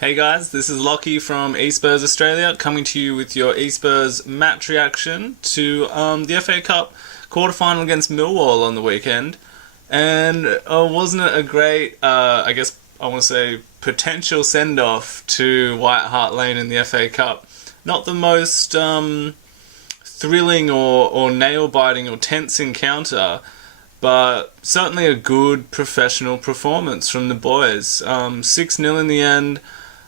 Hey guys, this is Locky from e-Spurs Australia, coming to you with your e-Spurs match reaction to the FA Cup quarterfinal against Millwall on the weekend. And wasn't it a great, I guess I want to say, potential send-off to White Hart Lane in the FA Cup? Not the most thrilling or nail-biting or tense encounter, but certainly a good professional performance from the boys. 6-0 in the end.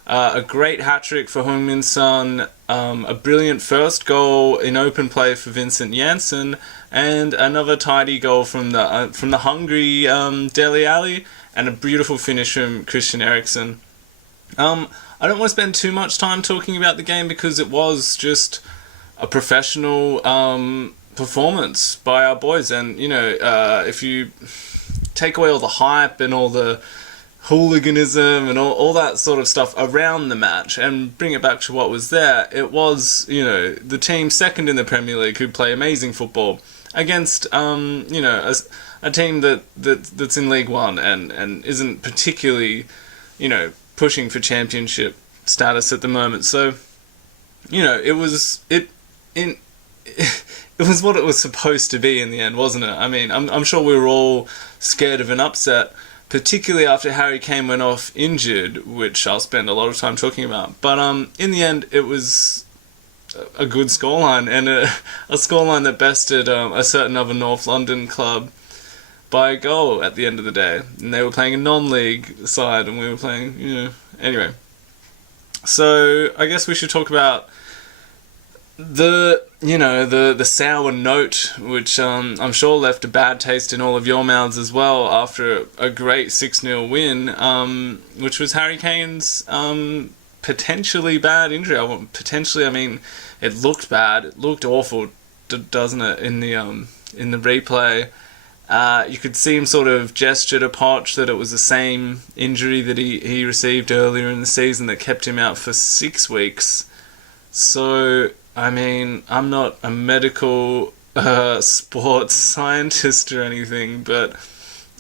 A great hat-trick for Heung-min Son, a brilliant first goal in open play for Vincent Janssen, and another tidy goal from the hungry Dele Alli, and a beautiful finish from Christian Eriksen. I don't want to spend too much time talking about the game because it was just a professional performance by our boys, and if you take away all the hype and all the hooliganism and all that sort of stuff around the match and bring it back to what was there, it was, the team second in the Premier League who play amazing football against, a team that's in League One and isn't particularly, pushing for championship status at the moment. So, it was what it was supposed to be in the end, wasn't it? I mean, I'm sure we were all scared of an upset, particularly after Harry Kane went off injured, which I'll spend a lot of time talking about. But in the end, it was a good scoreline, and a scoreline that bested a certain other North London club by a goal at the end of the day. And they were playing a non-league side, and we were playing, Anyway, so I guess we should talk about the sour note, which I'm sure left a bad taste in all of your mouths as well after a great 6-0 win, which was Harry Kane's potentially bad injury. Potentially, I mean, it looked bad. It looked awful, doesn't it, in the replay. You could see him sort of gesture to Poch that it was the same injury that he received earlier in the season that kept him out for 6 weeks. So, I mean, I'm not a medical sports scientist or anything, but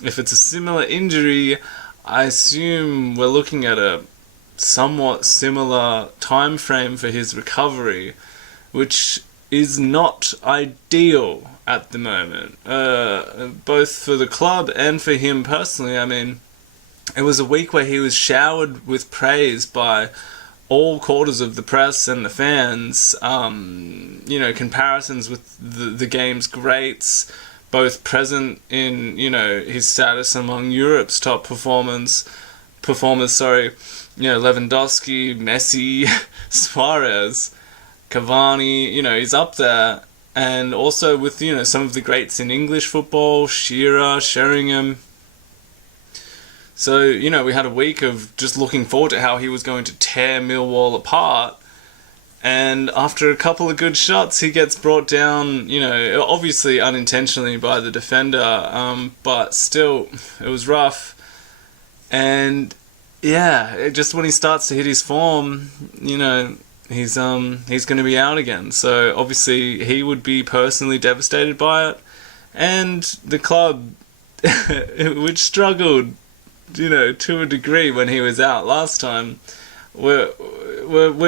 if it's a similar injury, I assume we're looking at a somewhat similar time frame for his recovery, which is not ideal at the moment, both for the club and for him personally. I mean, it was a week where he was showered with praise by all quarters of the press and the fans, comparisons with the game's greats, both present in, his status among Europe's top performers, Lewandowski, Messi, Suarez, Cavani, he's up there, and also with, some of the greats in English football, Shearer, Sheringham. So, we had a week of just looking forward to how he was going to tear Millwall apart. And after a couple of good shots, he gets brought down, obviously unintentionally by the defender, but still, it was rough. And, just when he starts to hit his form, he's going to be out again. So, obviously, he would be personally devastated by it. And the club, which struggled, to a degree when he was out last time, we're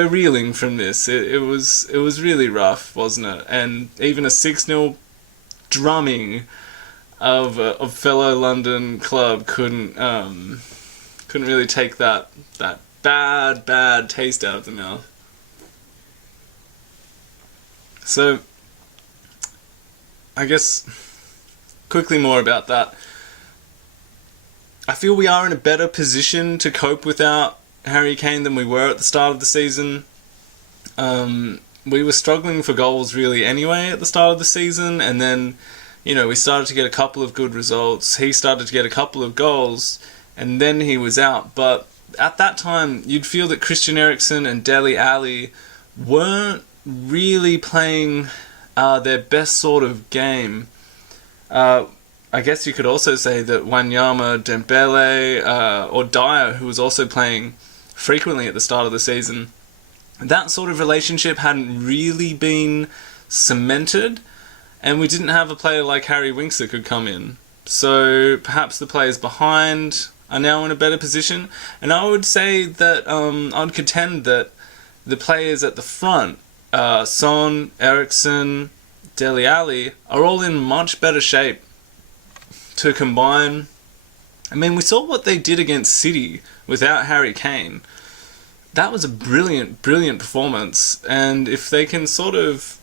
reeling from this. It was really rough, wasn't it? And even a 6-0 drumming of a fellow London club couldn't really take that bad taste out of the mouth. So, I guess quickly more about that. I feel we are in a better position to cope without Harry Kane than we were at the start of the season. We were struggling for goals really anyway at the start of the season, and then, we started to get a couple of good results. He started to get a couple of goals, and then he was out. But at that time, you'd feel that Christian Eriksen and Dele Alli weren't really playing their best sort of game. I guess you could also say that Wanyama, Dembele, or Dyer, who was also playing frequently at the start of the season, that sort of relationship hadn't really been cemented, and we didn't have a player like Harry Winks that could come in. So perhaps the players behind are now in a better position. And I would say that I'd contend that the players at the front, Son, Eriksson, Dele Alli, are all in much better shape to combine. I mean, we saw what they did against City without Harry Kane. That was a brilliant, brilliant performance. And if they can sort of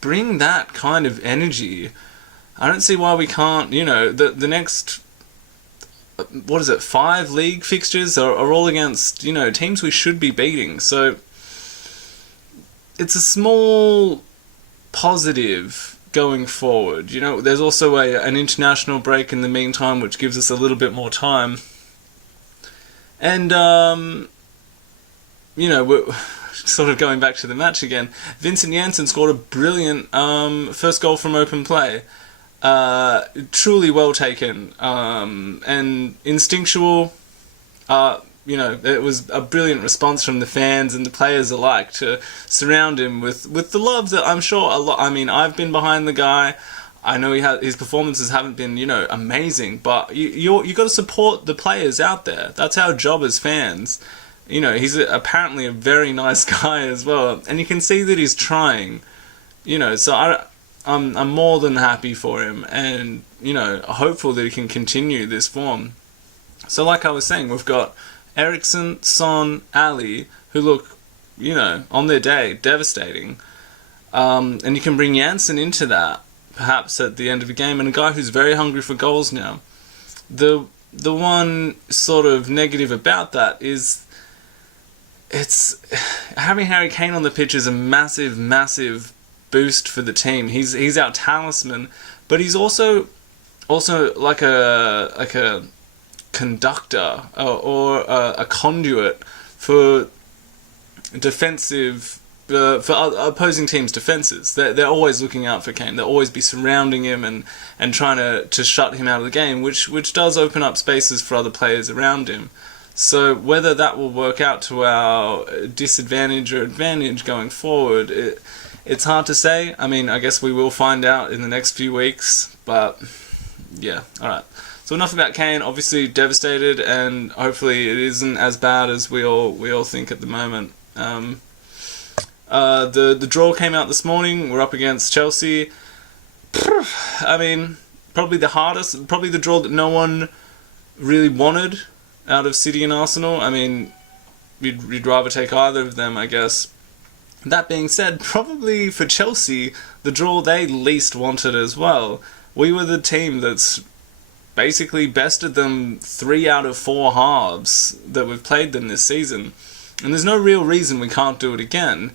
bring that kind of energy, I don't see why we can't, the next, 5 league fixtures are all against, teams we should be beating. So it's a small positive going forward. There's also an international break in the meantime, which gives us a little bit more time. And, we're sort of going back to the match again. Vincent Janssen scored a brilliant first goal from open play. Truly well taken, and instinctual. It was a brilliant response from the fans and the players alike to surround him with the love that I'm sure a lot. I mean, I've been behind the guy. I know his performances haven't been, amazing, but you got to support the players out there. That's our job as fans. He's apparently a very nice guy as well, and you can see that he's trying. So I'm more than happy for him, and hopeful that he can continue this form. So, like I was saying, we've got Eriksson, Son, Ali, who look, on their day, devastating. And you can bring Janssen into that, perhaps at the end of the game, and a guy who's very hungry for goals now. The one sort of negative about that is having Harry Kane on the pitch is a massive, massive boost for the team. He's our talisman, but he's also like a conductor or a conduit for defensive for opposing teams' defenses. They're always looking out for Kane. They'll always be surrounding him and trying to shut him out of the game, which does open up spaces for other players around him. So whether that will work out to our disadvantage or advantage going forward, it's hard to say. I mean, I guess we will find out in the next few weeks, but yeah, alright. So enough about Kane. Obviously devastated, and hopefully it isn't as bad as we all think at the moment. The draw came out this morning. We're up against Chelsea. I mean, probably the draw that no one really wanted out of City and Arsenal. I mean, you'd rather take either of them, I guess. That being said, probably for Chelsea, the draw they least wanted as well. We were the team that's basically bested them 3 out of 4 halves that we've played them this season. And there's no real reason we can't do it again.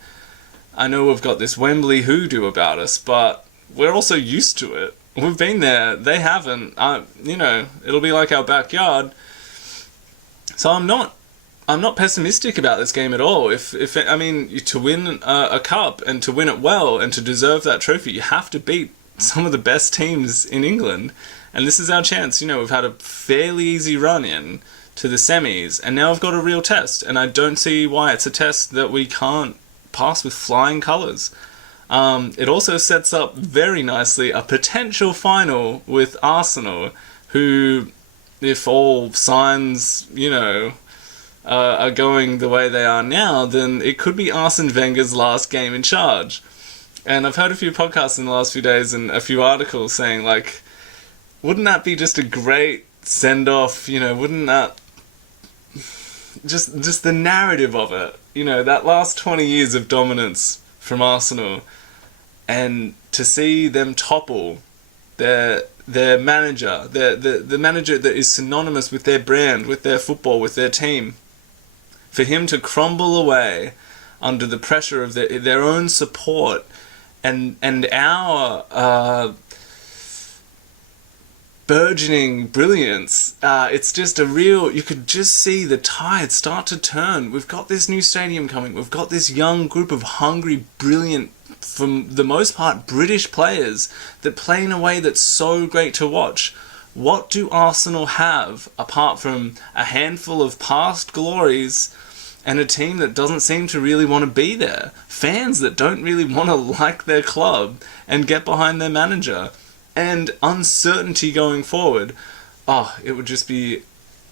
I know we've got this Wembley hoodoo about us, but we're also used to it. We've been there, they haven't. It'll be like our backyard. So I'm not pessimistic about this game at all. To win a cup and to win it well and to deserve that trophy, you have to beat some of the best teams in England. And this is our chance. We've had a fairly easy run in to the semis, and now we've got a real test. And I don't see why it's a test that we can't pass with flying colours. It also sets up very nicely a potential final with Arsenal, who, if all signs, are going the way they are now, then it could be Arsene Wenger's last game in charge. And I've heard a few podcasts in the last few days and a few articles saying, like, wouldn't that be just a great send-off? Wouldn't that... Just the narrative of it. That last 20 years of dominance from Arsenal, and to see them topple their manager, the manager that is synonymous with their brand, with their football, with their team, for him to crumble away under the pressure of their own support and our burgeoning brilliance. It's just you could just see the tide start to turn. We've got this new stadium coming. We've got this young group of hungry, brilliant, for the most part, British players that play in a way that's so great to watch. What do Arsenal have apart from a handful of past glories and a team that doesn't seem to really want to be there? Fans that don't really want to like their club and get behind their manager. And uncertainty going forward. It would just be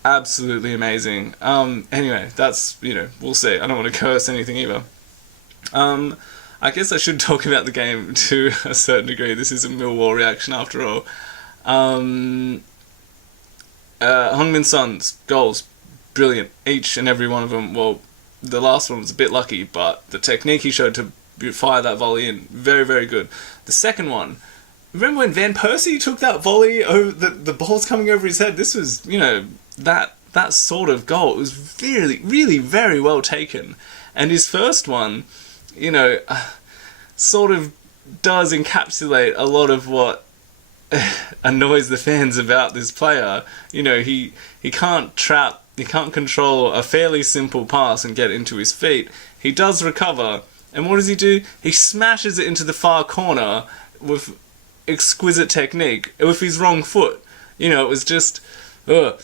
absolutely amazing. Anyway, that's, we'll see. I don't want to curse anything either. I guess I should talk about the game to a certain degree. This is a Millwall reaction after all. Heung-min Son's goals, brilliant. Each and every one of them. Well, the last one was a bit lucky, but the technique he showed to fire that volley in, very, very good. The second one, remember when Van Persie took that volley over the ball's coming over his head? This was, that sort of goal. It was really, really very well taken. And his first one, sort of does encapsulate a lot of what annoys the fans about this player. He can't control a fairly simple pass and get into his feet. He does recover, and what does he do? He smashes it into the far corner with exquisite technique with his wrong foot. It was just, it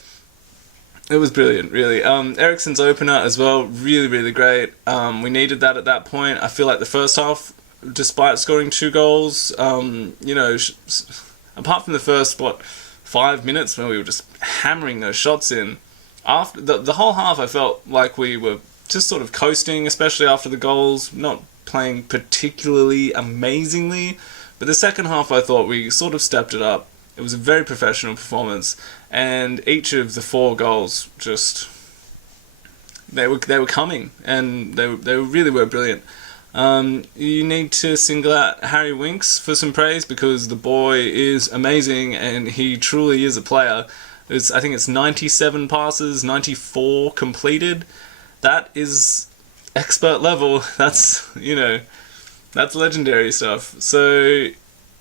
was brilliant, really. Eriksen's opener as well, really, really great. We needed that at that point. I feel like the first half, despite scoring 2 goals, apart from the first 5 minutes when we were just hammering those shots in, after the whole half I felt like we were just sort of coasting, especially after the goals, not playing particularly amazingly. But the second half I thought we sort of stepped it up. It was a very professional performance, and each of the 4 goals just they were coming, and they really were brilliant. You need to single out Harry Winks for some praise, because the boy is amazing and he truly is a player. I think it's 97 passes, 94 completed. That is expert level. That's that's legendary stuff. So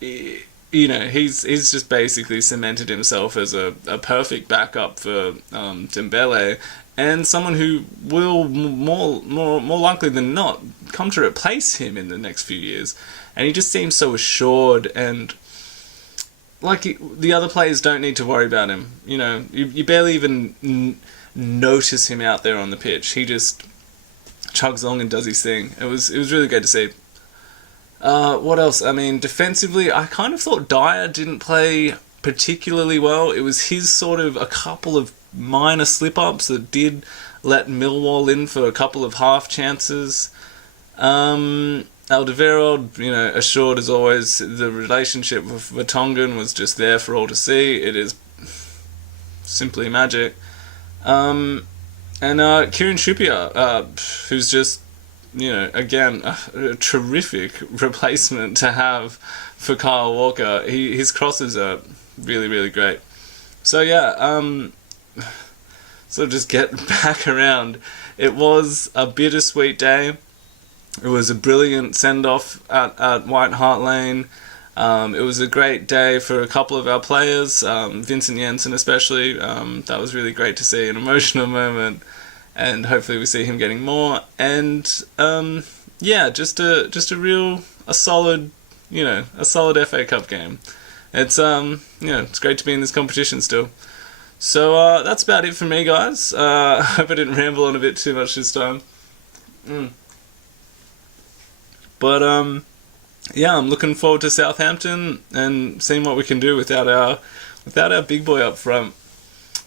he's just basically cemented himself as a perfect backup for Dembele, and someone who will more likely than not come to replace him in the next few years. And he just seems so assured, and like the other players don't need to worry about him. You barely even notice him out there on the pitch. He just chugs along and does his thing. It was really great to see. What else? I mean, defensively, I kind of thought Dyer didn't play particularly well. It was his sort of a couple of minor slip-ups that did let Millwall in for a couple of half chances. Alderweireld, assured as always. The relationship with Vertonghen was just there for all to see. It is simply magic. And Kieran Trippier, who's just, again, a terrific replacement to have for Kyle Walker. His crosses are really, really great. So yeah, so just get back around. It was a bittersweet day. It was a brilliant send-off at White Hart Lane. It was a great day for a couple of our players, Vincent Janssen especially. That was really great to see, an emotional moment, and hopefully we see him getting more. And just a solid, a solid FA Cup game. It's it's great to be in this competition still. So that's about it for me, guys. I hope I didn't ramble on a bit too much this time. But I'm looking forward to Southampton and seeing what we can do without our big boy up front.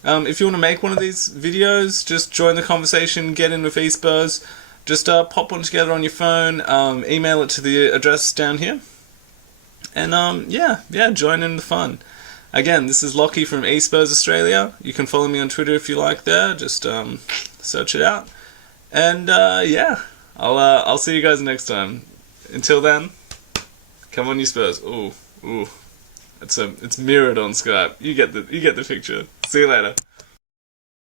If you want to make one of these videos, just join the conversation, get in with e-Spurs. Just pop one together on your phone, email it to the address down here, and join in the fun. Again, this is Locky from e-Spurs Australia. You can follow me on Twitter if you like there. Just search it out. And I'll see you guys next time. Until then, come on, you Spurs. Ooh, it's mirrored on Skype. You get the picture. See you later.